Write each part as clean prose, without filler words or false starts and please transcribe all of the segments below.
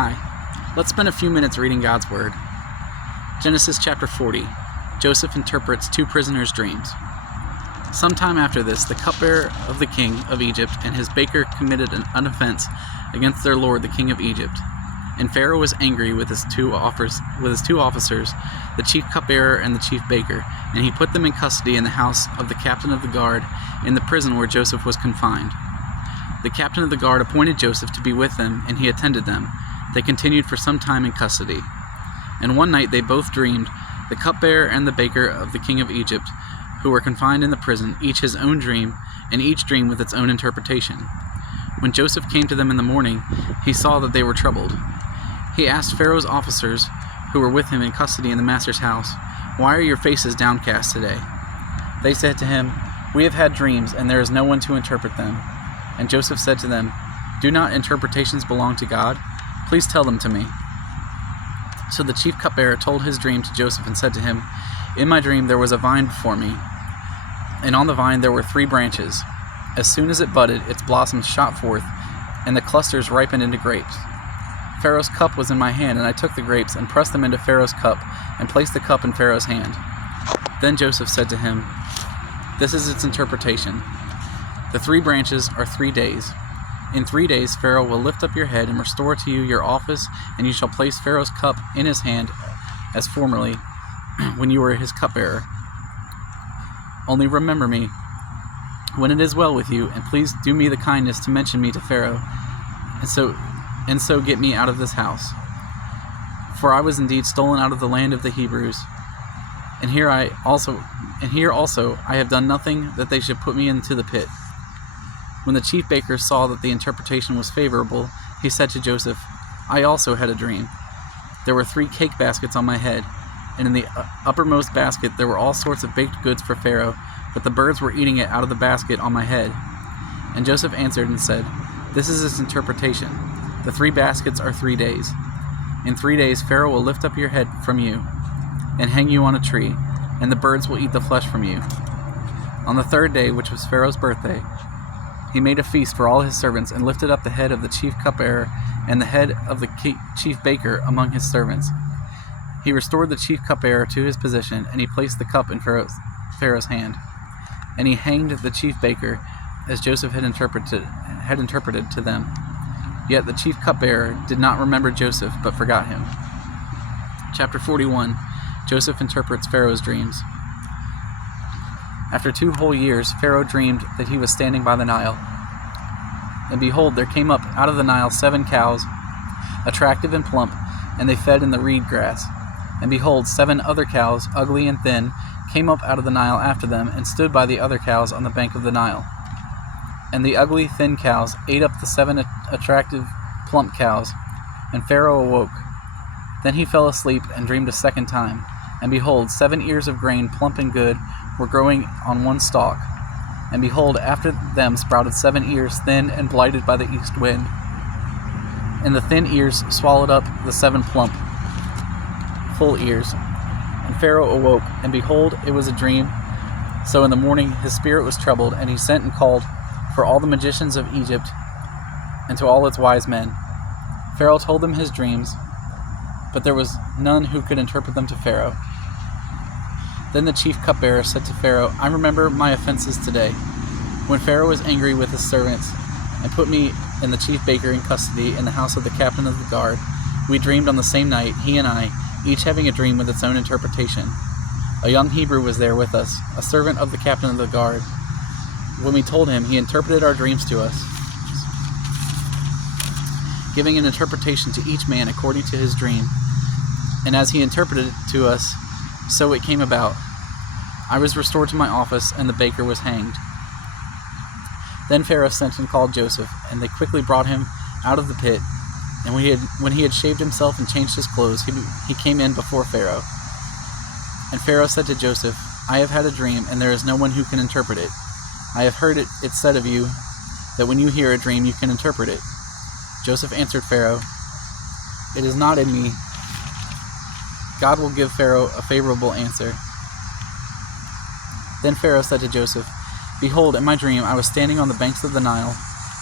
Hi, let's spend a few minutes reading God's Word. Genesis chapter 40. Joseph interprets two prisoners' dreams. Sometime after this, the cupbearer of the king of Egypt and his baker committed an offense against their lord, the king of Egypt. And Pharaoh was angry with his two officers, the chief cupbearer and the chief baker, and he put them in custody in the house of the captain of the guard in the prison where Joseph was confined. The captain of the guard appointed Joseph to be with them, and he attended them. They continued for some time in custody. And one night they both dreamed, the cupbearer and the baker of the king of Egypt, who were confined in the prison, each his own dream, and each dream with its own interpretation. When Joseph came to them in the morning, he saw that they were troubled. He asked Pharaoh's officers, who were with him in custody in the master's house, "Why are your faces downcast today?" They said to him, "We have had dreams, and there is no one to interpret them." And Joseph said to them, "Do not interpretations belong to God? Please tell them to me." So the chief cupbearer told his dream to Joseph and said to him, "In my dream there was a vine before me, and on the vine there were 3 branches. As soon as it budded, its blossoms shot forth, and the clusters ripened into grapes. Pharaoh's cup was in my hand, and I took the grapes and pressed them into Pharaoh's cup and placed the cup in Pharaoh's hand." Then Joseph said to him, "This is its interpretation. The 3 branches are 3 days. In 3 days Pharaoh will lift up your head and restore to you your office, and you shall place Pharaoh's cup in his hand as formerly when you were his cupbearer. Only remember me when it is well with you, and please do me the kindness to mention me to Pharaoh, and so get me out of this house. For I was indeed stolen out of the land of the Hebrews, and here also I have done nothing that they should put me into the pit." When the chief baker saw that the interpretation was favorable, he said to Joseph, "I also had a dream. There were 3 cake baskets on my head, and in the uppermost basket there were all sorts of baked goods for Pharaoh, but the birds were eating it out of the basket on my head." And Joseph answered and said, "This is its interpretation. The 3 baskets are 3 days. In 3 days Pharaoh will lift up your head from you and hang you on a tree, and the birds will eat the flesh from you." On the 3rd day, which was Pharaoh's birthday, he made a feast for all his servants and lifted up the head of the chief cupbearer and the head of the chief baker among his servants. He restored the chief cupbearer to his position, and he placed the cup in Pharaoh's hand. And he hanged the chief baker, as Joseph had interpreted to them. Yet the chief cupbearer did not remember Joseph, but forgot him. Chapter 41. Joseph interprets Pharaoh's dreams. After 2 whole years, Pharaoh dreamed that he was standing by the Nile. And behold, there came up out of the Nile 7 cows, attractive and plump, and they fed in the reed grass. And behold, 7 other cows, ugly and thin, came up out of the Nile after them, and stood by the other cows on the bank of the Nile. And the ugly, thin cows ate up the 7 attractive, plump cows, and Pharaoh awoke. Then he fell asleep and dreamed a second time. And behold, 7 ears of grain, plump and good, were growing on one stalk. And behold, after them sprouted 7 ears, thin and blighted by the east wind. And the thin ears swallowed up the 7 plump, full ears. And Pharaoh awoke, and behold, it was a dream. So in the morning his spirit was troubled, and he sent and called for all the magicians of Egypt and to all its wise men. Pharaoh told them his dreams, but there was none who could interpret them to Pharaoh. Then the chief cupbearer said to Pharaoh, "I remember my offenses today. When Pharaoh was angry with his servants and put me and the chief baker in custody in the house of the captain of the guard, we dreamed on the same night, he and I, each having a dream with its own interpretation. A young Hebrew was there with us, a servant of the captain of the guard. When we told him, he interpreted our dreams to us, giving an interpretation to each man according to his dream. And as he interpreted it to us, so it came about. I was restored to my office, and the baker was hanged." Then Pharaoh sent and called Joseph, and they quickly brought him out of the pit. And when he had shaved himself and changed his clothes, he came in before Pharaoh. And Pharaoh said to Joseph, "I have had a dream, and there is no one who can interpret it. I have heard it said of you that when you hear a dream, you can interpret it." Joseph answered Pharaoh, "It is not in me. God will give Pharaoh a favorable answer." Then Pharaoh said to Joseph, "Behold, in my dream I was standing on the banks of the Nile.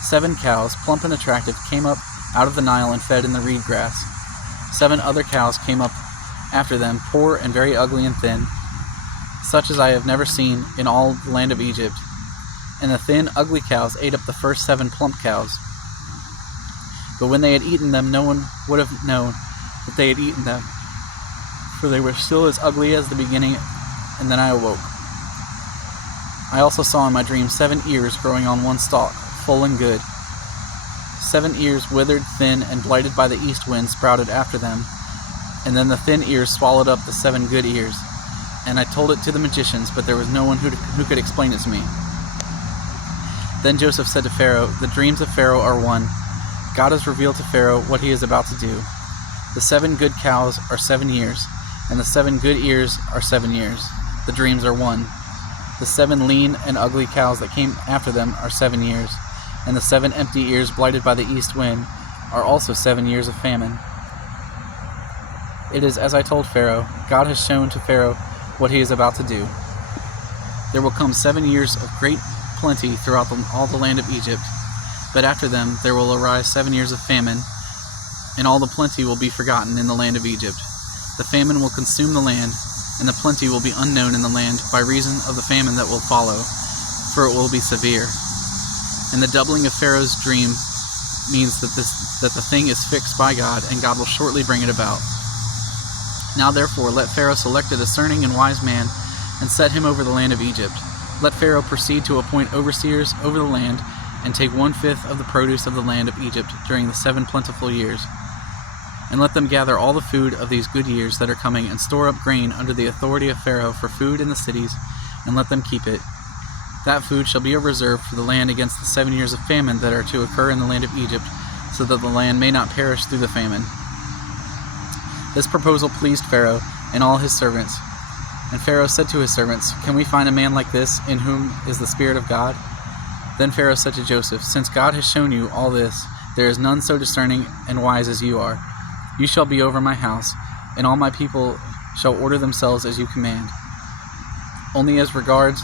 7 cows, plump and attractive, came up out of the Nile and fed in the reed grass. 7 other cows came up after them, poor and very ugly and thin, such as I have never seen in all the land of Egypt. And the thin, ugly cows ate up the first 7 plump cows. But when they had eaten them, no one would have known that they had eaten them, for they were still as ugly as the beginning. And then I awoke. I also saw in my dream 7 ears growing on one stalk, full and good. 7 ears, withered, thin, and blighted by the east wind, sprouted after them, and then the thin ears swallowed up the 7 good ears. And I told it to the magicians, but there was no one who could explain it to me. Then Joseph said to Pharaoh, "The dreams of Pharaoh are one. God has revealed to Pharaoh what he is about to do. The 7 good cows are 7 years, and the 7 good ears are 7 years. The dreams are one. The 7 lean and ugly cows that came after them are 7 years, and the 7 empty ears blighted by the east wind are also 7 years of famine. It is as I told Pharaoh. God has shown to Pharaoh what he is about to do. There will come 7 years of great plenty throughout all the land of Egypt, but after them there will arise 7 years of famine, and all the plenty will be forgotten in the land of Egypt. The famine will consume the land, and the plenty will be unknown in the land by reason of the famine that will follow, for it will be severe. And the doubling of Pharaoh's dream means that the thing is fixed by God, and God will shortly bring it about. Now therefore let Pharaoh select a discerning and wise man, and set him over the land of Egypt. Let Pharaoh proceed to appoint overseers over the land, and take 1/5 of the produce of the land of Egypt during the 7 plentiful years. And let them gather all the food of these good years that are coming, and store up grain under the authority of Pharaoh for food in the cities, and let them keep it. That food shall be a reserve for the land against the 7 years of famine that are to occur in the land of Egypt, so that the land may not perish through the famine." This proposal pleased Pharaoh and all his servants. And Pharaoh said to his servants, "Can we find a man like this, in whom is the Spirit of God?" Then Pharaoh said to Joseph, "Since God has shown you all this, there is none so discerning and wise as you are. You shall be over my house, and all my people shall order themselves as you command. Only as regards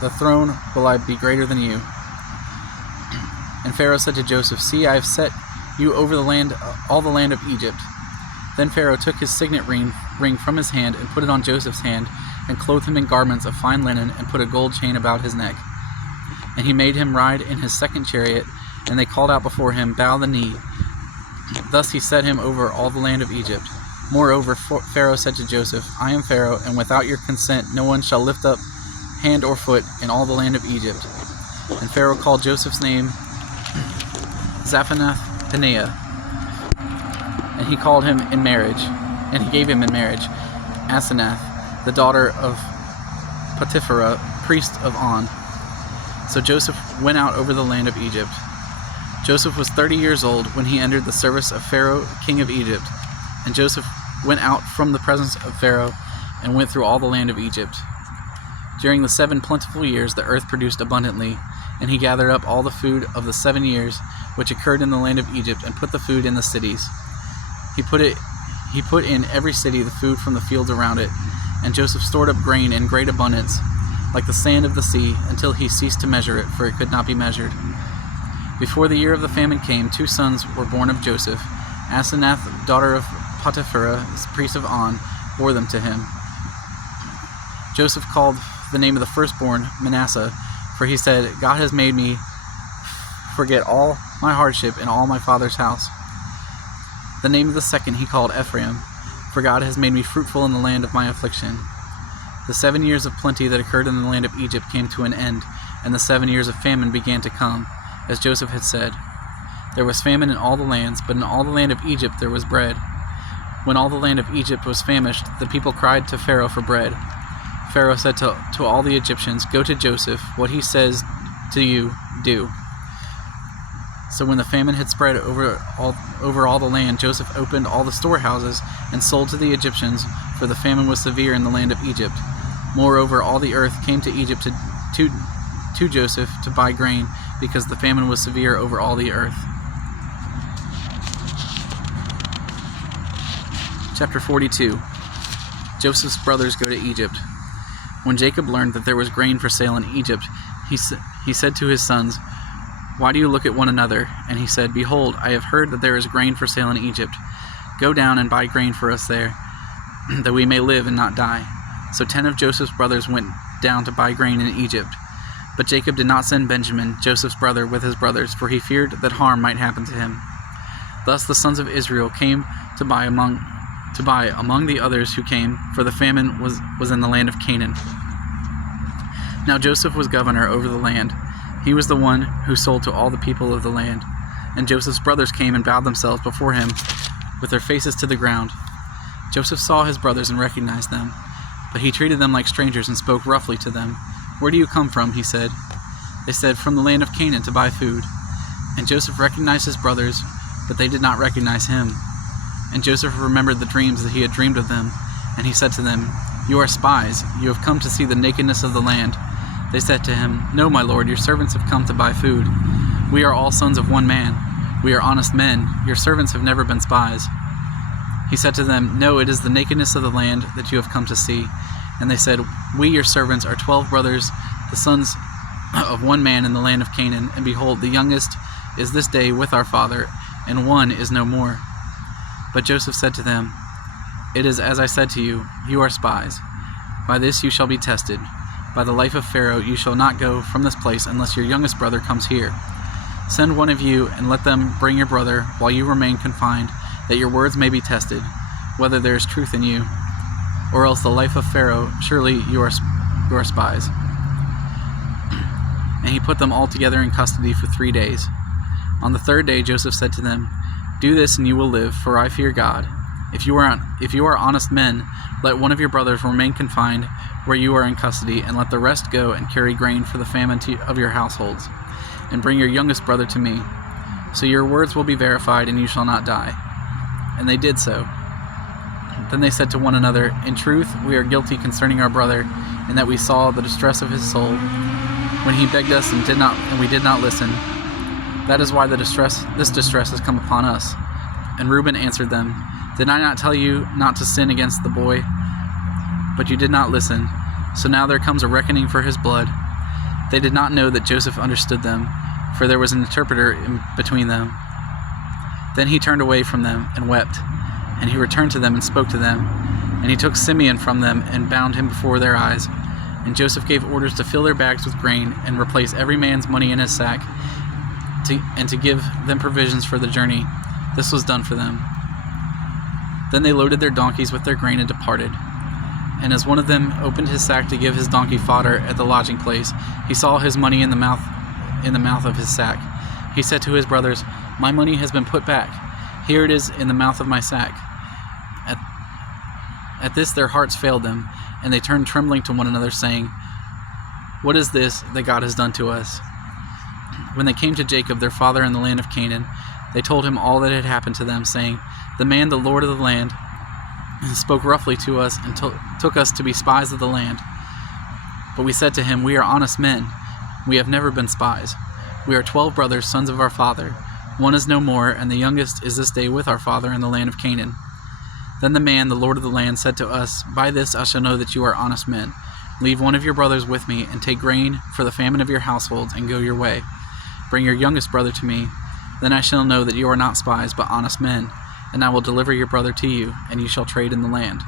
the throne will I be greater than you." And Pharaoh said to Joseph, "See, I have set you over the land, all the land of Egypt." Then Pharaoh took his signet ring from his hand, and put it on Joseph's hand, and clothed him in garments of fine linen, and put a gold chain about his neck. And he made him ride in his 2nd chariot, and they called out before him, "Bow the knee." Thus he set him over all the land of Egypt. Moreover, Pharaoh said to Joseph, "I am Pharaoh, and without your consent no one shall lift up hand or foot in all the land of Egypt." And Pharaoh called Joseph's name Zaphanath-Paneah, and he called him in marriage, and he gave him in marriage Asenath, the daughter of Potipharah, priest of On. So Joseph went out over the land of Egypt. Joseph was 30 years old when he entered the service of Pharaoh, king of Egypt. And Joseph went out from the presence of Pharaoh and went through all the land of Egypt. During the 7 plentiful years the earth produced abundantly, and he gathered up all the food of the 7 years which occurred in the land of Egypt, and put the food in the cities. He put in every city the food from the fields around it, and Joseph stored up grain in great abundance, like the sand of the sea, until he ceased to measure it, for it could not be measured. Before the year of the famine came, 2 sons were born of Joseph. Asenath, daughter of Potipharah, priest of On, bore them to him. Joseph called the name of the firstborn Manasseh, for he said, "God has made me forget all my hardship in all my father's house." The name of the second he called Ephraim, for God has made me fruitful in the land of my affliction. The 7 years of plenty that occurred in the land of Egypt came to an end, and the 7 years of famine began to come, as Joseph had said. There was famine in all the lands, but in all the land of Egypt there was bread. When all the land of Egypt was famished, the people cried to Pharaoh for bread. Pharaoh said to all the Egyptians, "Go to Joseph, what he says to you, do." So when the famine had spread over all the land, Joseph opened all the storehouses and sold to the Egyptians, for the famine was severe in the land of Egypt. Moreover, all the earth came to Egypt to Joseph to buy grain, because the famine was severe over all the earth. Chapter 42. Joseph's brothers go to Egypt. When Jacob learned that there was grain for sale in Egypt, he said to his sons, Why do you look at one another?" And he said, "Behold, I have heard that there is grain for sale in Egypt. Go down and buy grain for us there, that we may live and not die." So 10 of Joseph's brothers went down to buy grain in Egypt. But Jacob did not send Benjamin, Joseph's brother, with his brothers, for he feared that harm might happen to him. Thus the sons of Israel came to buy among the others who came, for the famine was in the land of Canaan. Now Joseph was governor over the land. He was the one who sold to all the people of the land. And Joseph's brothers came and bowed themselves before him with their faces to the ground. Joseph saw his brothers and recognized them, but he treated them like strangers and spoke roughly to them. "Where do you come from?" he said. They said, "From the land of Canaan to buy food." And Joseph recognized his brothers, but they did not recognize him. And Joseph remembered the dreams that he had dreamed of them, and he said to them, "You are spies. You have come to see the nakedness of the land." They said to him, "No, my lord, your servants have come to buy food. We are all sons of one man. We are honest men. Your servants have never been spies." He said to them, "No, it is the nakedness of the land that you have come to see." And they said, "We, your servants, are 12 brothers, the sons of one man in the land of Canaan, and behold, the youngest is this day with our father, and one is no more." But Joseph said to them, "It is as I said to you, you are spies. By this you shall be tested. By the life of Pharaoh you shall not go from this place unless your youngest brother comes here. Send one of you and let them bring your brother while you remain confined, that your words may be tested, whether there is truth in you, or else the life of Pharaoh, surely you are spies." And he put them all together in custody for 3 days. On the 3rd day Joseph said to them, "Do this and you will live, for I fear God. If you are honest men, let one of your brothers remain confined where you are in custody, and let the rest go and carry grain for the famine of your households, and bring your youngest brother to me. So your words will be verified, and you shall not die." And they did so. Then they said to one another, "In truth, we are guilty concerning our brother, in that we saw the distress of his soul when he begged us and we did not listen. That is why this distress has come upon us." And Reuben answered them, "Did I not tell you not to sin against the boy? But you did not listen. So now there comes a reckoning for his blood." They did not know that Joseph understood them, for there was an interpreter between them. Then he turned away from them and wept. And he returned to them and spoke to them. And he took Simeon from them and bound him before their eyes. And Joseph gave orders to fill their bags with grain and replace every man's money in his sack, and to give them provisions for the journey. This was done for them. Then they loaded their donkeys with their grain and departed. And as one of them opened his sack to give his donkey fodder at the lodging place, he saw his money in the mouth of his sack. He said to his brothers, "My money has been put back. Here it is in the mouth of my sack." At this their hearts failed them, and they turned trembling to one another, saying, "What is this that God has done to us?" When they came to Jacob, their father, in the land of Canaan, they told him all that had happened to them, saying, "The man, the lord of the land, spoke roughly to us and took us to be spies of the land. But we said to him, 'We are honest men. We have never been spies. We are 12 brothers, sons of our father. One is no more, and the youngest is this day with our father in the land of Canaan.' Then the man, the lord of the land, said to us, 'By this I shall know that you are honest men. Leave one of your brothers with me, and take grain for the famine of your households, and go your way. Bring your youngest brother to me. Then I shall know that you are not spies, but honest men, and I will deliver your brother to you, and you shall trade in the land.'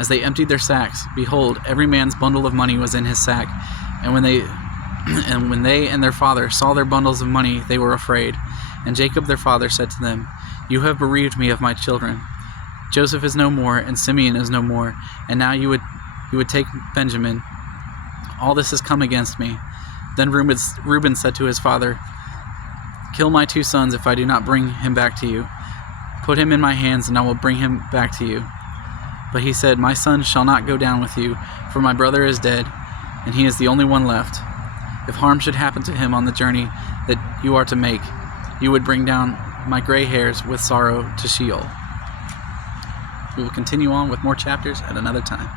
As they emptied their sacks, behold, every man's bundle of money was in his sack. And when they and their father saw their bundles of money, they were afraid. And Jacob their father said to them, 'You have bereaved me of my children. Joseph is no more, and Simeon is no more, and now you would take Benjamin. All this has come against me.' Then Reuben said to his father, 'Kill my 2 sons if I do not bring him back to you. Put him in my hands, and I will bring him back to you.' But he said, 'My son shall not go down with you, for my brother is dead, and he is the only one left. If harm should happen to him on the journey that you are to make, you would bring down my gray hairs with sorrow to Sheol.'" We will continue on with more chapters at another time.